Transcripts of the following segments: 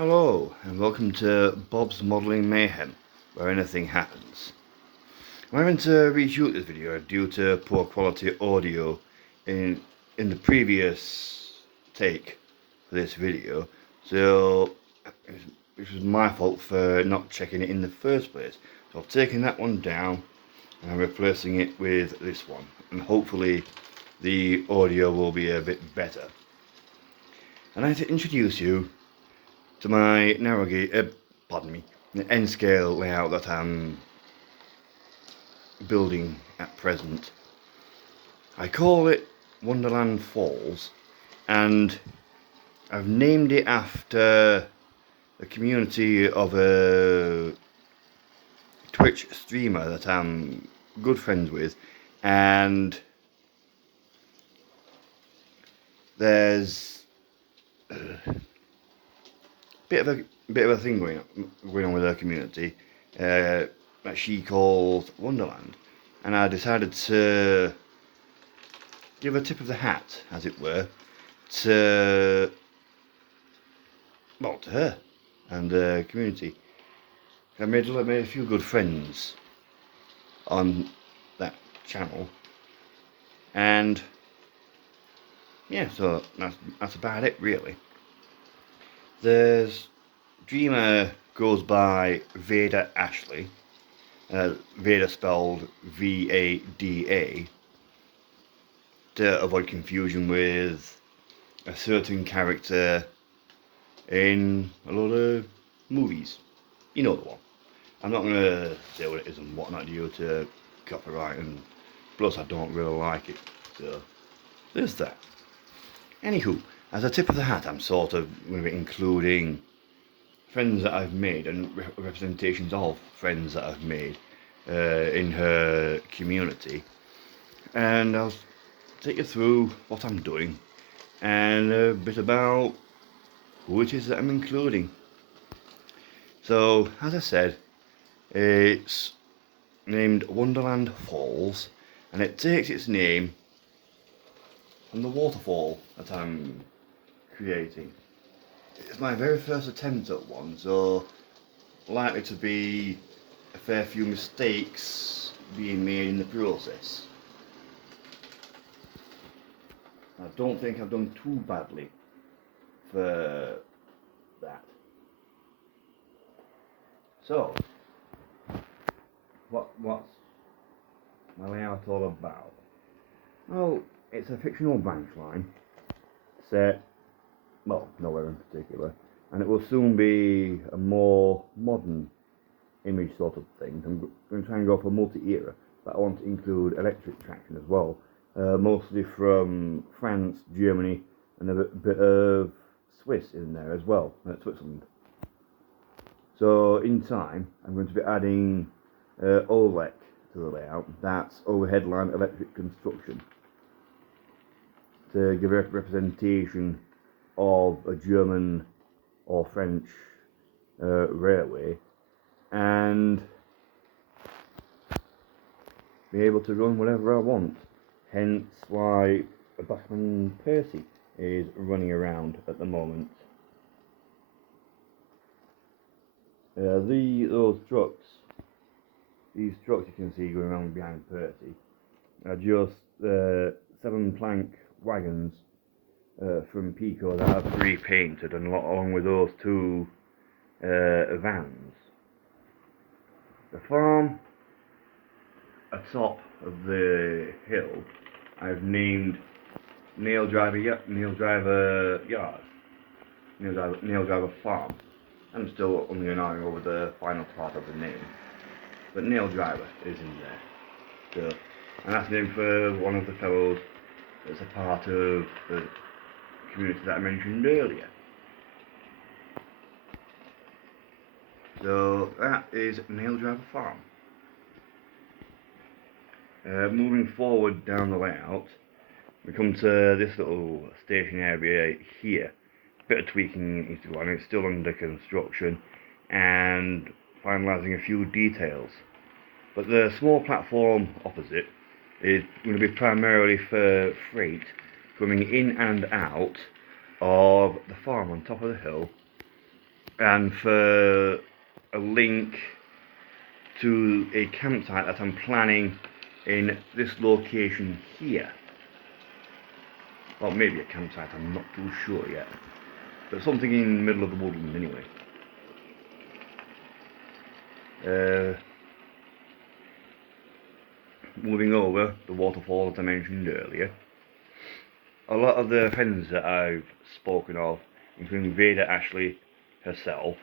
Hello and welcome to Bob's Modelling Mayhem, where anything happens. I'm having to reshoot this video due to poor quality audio in the previous take for this video, so it was my fault for not checking it in the first place. So I've taken that one down and I'm replacing it with this one, and hopefully the audio will be a bit better. I'd like to introduce you to my N scale layout that I'm building at present. I call it Wonderland Falls, and I've named it after a community of a Twitch streamer that I'm good friends with, and there's bit of a thing going on with her community that she calls Wonderland, and I decided to give a tip of the hat, as it were, to her and the community. I made a few good friends on that channel, and yeah, so that's about it really. The streamer goes by Vada Ashley, Vada spelled V-A-D-A, to avoid confusion with a certain character in a lot of movies. You know the one. I'm not going to say what it is and whatnot due to copyright, and plus I don't really like it, so there's that. Anywho, as a tip of the hat, I'm sort of going to be including friends that I've made and representations of friends that I've made in her community, and I'll take you through what I'm doing and a bit about who it is that I'm including. So, as I said, it's named Wonderland Falls, and it takes its name from the waterfall that I'm creating. It's my very first attempt at one, so likely to be a fair few mistakes being made in the process. I don't think I've done too badly for that. So, what's my layout all about? Well, it's a fictional branch line set, well, nowhere in particular, and it will soon be a more modern image sort of thing. I'm going to try and go for multi-era, but I want to include electric traction as well, mostly from France, Germany, and a bit of Swiss in there as well, Switzerland. So in time, I'm going to be adding OLEC to the layout. That's overhead line electric construction, to give a representation of a German or French railway, and be able to run whatever I want. Hence why a Bachmann Percy is running around at the moment. These trucks you can see going around behind Percy, are just 7-plank wagons from Pico that I've repainted, and along with those two vans. The farm atop of the hill I've named Nail Driver Farm. I'm still only annoying over the final part of the name, but Nail Driver is in there. So, and that's named for one of the fellows that's a part of the community that I mentioned earlier. So that is Nail Driver Farm. Moving forward down the layout, we come to this little station area here. Bit of tweaking needs to go on. It's still under construction and finalising a few details. But the small platform opposite is going to be primarily for freight coming in and out of the farm on top of the hill and for a link to a campsite that I'm planning in this location here. Well, maybe a campsite, I'm not too sure yet. But something in the middle of the woodland anyway. Moving over the waterfall that I mentioned earlier. A lot of the friends that I've spoken of, including Veda Ashley herself,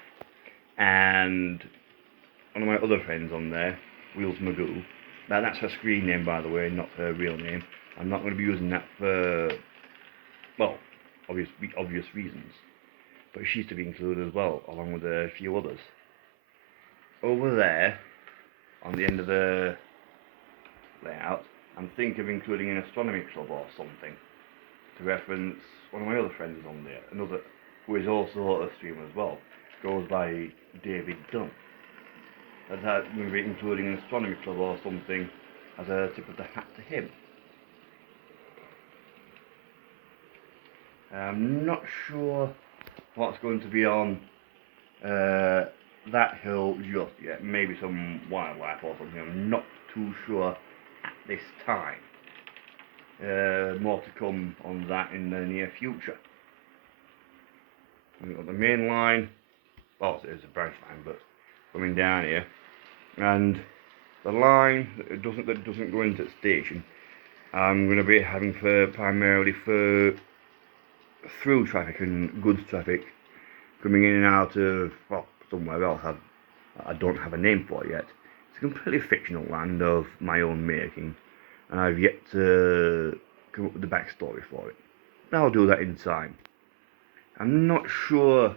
and one of my other friends on there, Wheels Magoo. Now that's her screen name, by the way, not her real name. I'm not going to be using that for, well, obvious reasons. But she's to be included as well, along with a few others. Over there, on the end of the layout, I'm thinking of including an astronomy club or something, to reference one of my other friends on there, another who is also a streamer as well, goes by David Dunn. And that we'll be including an astronomy club or something as a tip of the hat to him. I'm not sure what's going to be on that hill just yet. Maybe some wildlife or something. I'm not too sure at this time. More to come on that in the near future. We've got the main line. Well, it's a branch line, but coming down here, and the line that doesn't go into the station, I'm going to be having for primarily for through traffic and goods traffic coming in and out of, well, somewhere else I don't have a name for it yet. It's a completely fictional land of my own making, and I've yet to come up with the backstory for it. But I'll do that in time. I'm not sure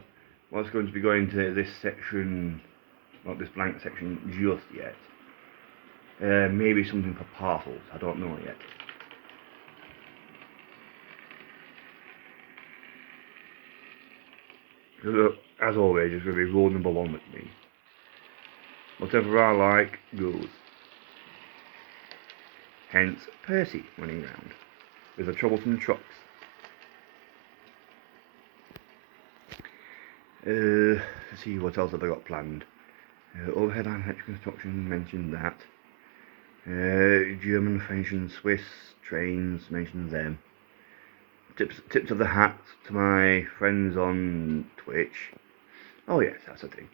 what's going to be going to this section, not this blank section just yet. Maybe something for parcels, I don't know yet. As always, it's going to be road number 1 with me. Whatever I like goes. Hence Percy running round with the troublesome trucks. Let's see what else have I got planned. Overhead line construction, mentioned that. German, French and Swiss trains, mentioned them. Tips of the hat to my friends on Twitch. Oh yes, that's a thing.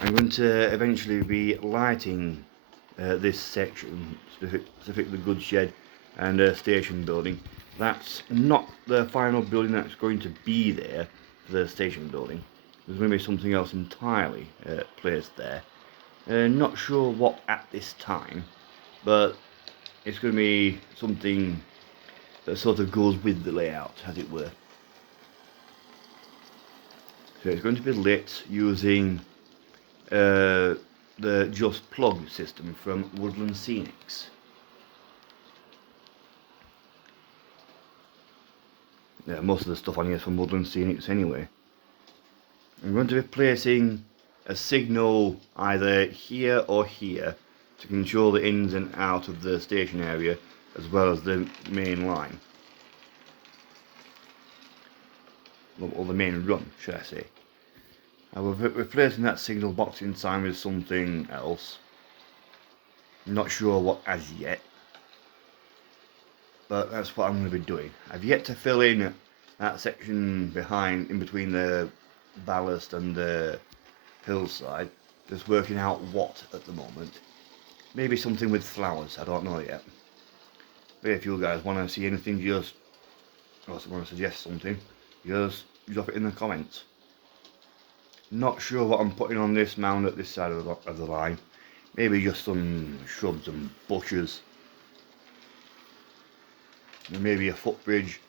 I'm going to eventually be lighting this section, specific the goods shed and station building. That's not the final building that's going to be there for the station building. There's going to be something else entirely placed there. Not sure what at this time, but it's going to be something that sort of goes with the layout, as it were. So it's going to be lit using the Just Plug system from Woodland Scenics. Yeah, most of the stuff on here is from Woodland Scenics anyway. I'm going to be placing a signal either here or here to control the ins and out of the station area as well as the main line. Or the main run, should I say. I will be replacing that signal box in time with something else. Not sure what as yet. But that's what I'm going to be doing. I've yet to fill in that section in between the ballast and the hillside. Just working out what at the moment. Maybe something with flowers, I don't know yet. But if you guys want to see anything, just, or want to suggest something, just drop it in the comments. Not sure what I'm putting on this mound at this side of the line. Maybe just some shrubs and bushes. And maybe a footbridge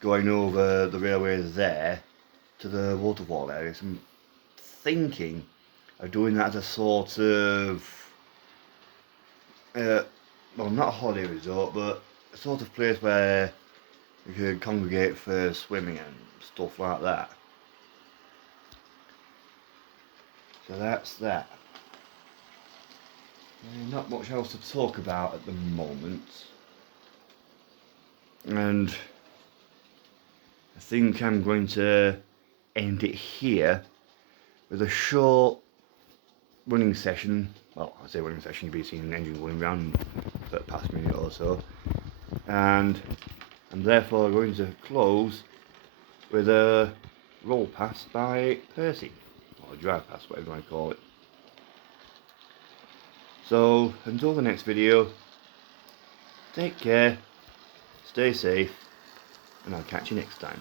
going over the railway there to the waterfall area. So I'm thinking of doing that as a sort of, well, not a holiday resort, but a sort of place where you could congregate for swimming and stuff like that. So that's that. Not much else to talk about at the moment. And I think I'm going to end it here with a short running session. Well, I say running session, you'll be seeing an engine going around for the past minute or so, and I'm therefore going to close with a roll pass by Percy, or a drive pass, whatever you want to call it. So until the next video, take care, stay safe, and I'll catch you next time.